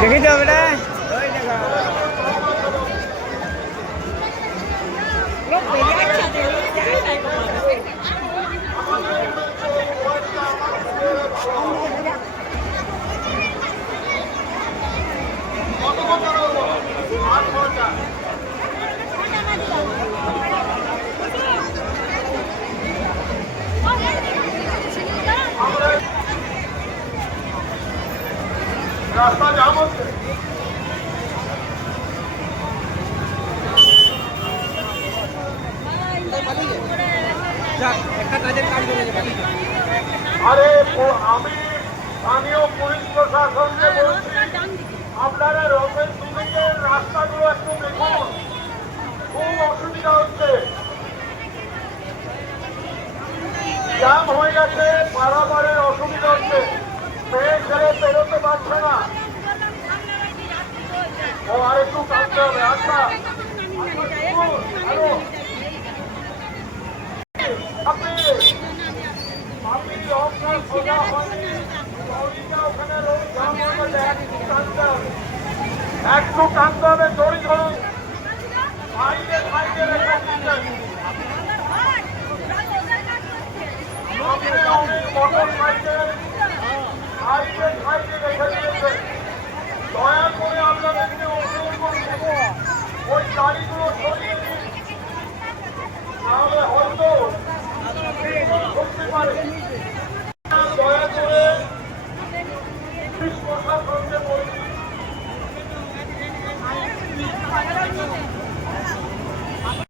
দেখি তো বেটা ওই দেখো লোক বেরিয়ে আসছে রাস্তা জাম হচ্ছে একটা কাজের কাজ করে আরে আমি স্থানীয় পুলিশ প্রশাসনকে বলছি আপনারা রথের দুদিকে রাস্তাগুলো একটু দেখুন, খুব অসুবিধা হচ্ছে, জ্যাম হয়ে গেছে, পারাপারের অসুবিধা হচ্ছে, মেয়ে ছেলে বেরোতে পারছে না। ও আর একটু কাটতে হবে। আচ্ছা আপনি আপনার সোজা হয়নি, ওখানে একটু টানতে হবে, দড়ি ধরুন, সাইডে সাইডে রেখে দিচ্ছেন, মোটর সাইকেল সাইডে সাইডে রেখে দিয়েছেন। দয়া করে আপনাদেরকে অনুরোধ করবো ওই গাড়িগুলো সরিয়ে দিন, তাহলে হয়তো